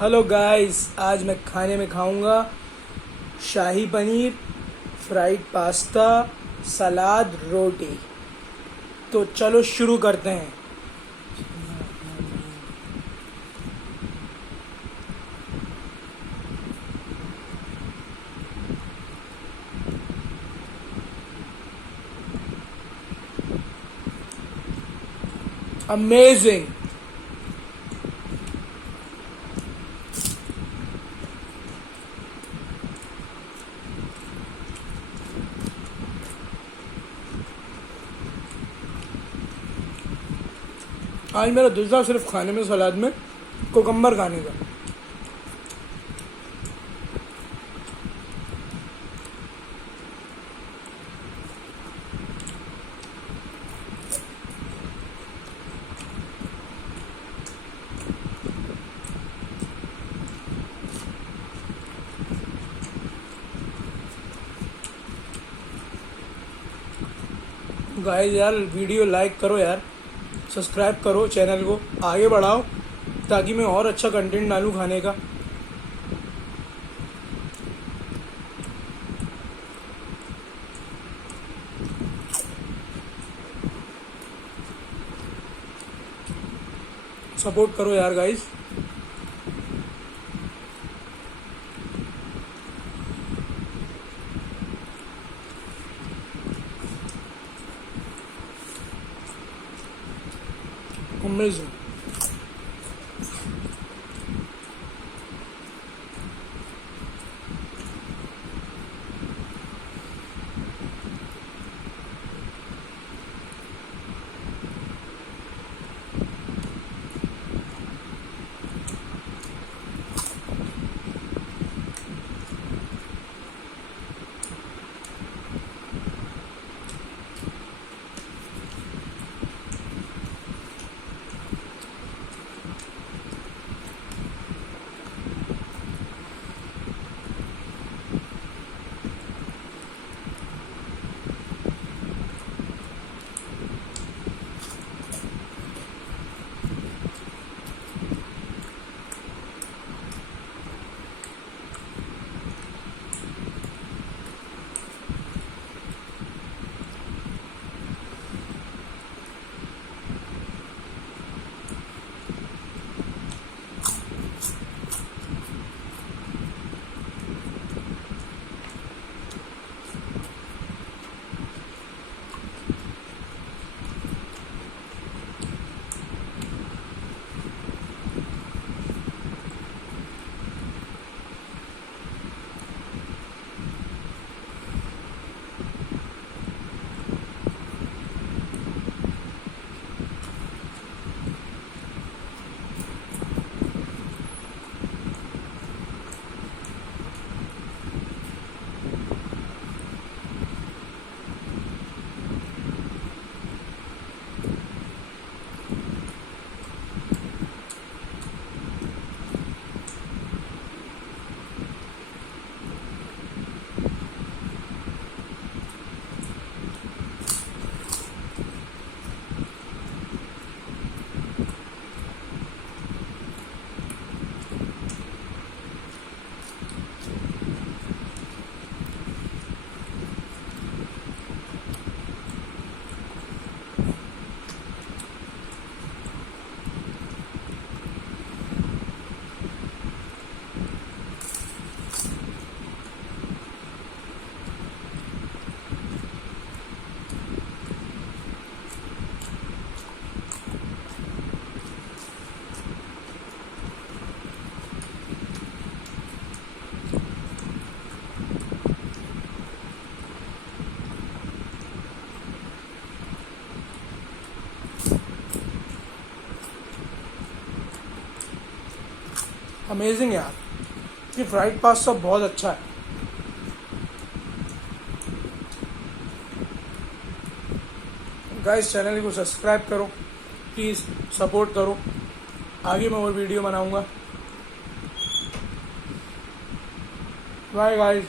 Hello guys, आज मैं खाने में खाऊंगा शाही पनीर, फ्राइड पास्ता, सलाद, रोटी। तो चलो शुरू करते हैं। अमेजिंग। आज मेरा दिल था सिर्फ खाने में, सलाद में कोकम्बर खाने का। गाइस यार, वीडियो लाइक करो यार, सब्सक्राइब करो, चैनल को आगे बढ़ाओ ताकि मैं और अच्छा कंटेंट डालूं खाने का। सपोर्ट करो यार गाइस। अमेजिंग। अमेजिंग यार, ये फ्राइड पास्ता बहुत अच्छा है। गाइस, चैनल को सब्सक्राइब करो, प्लीज़ सपोर्ट करो। आगे मैं और वीडियो बनाऊंगा। Bye guys.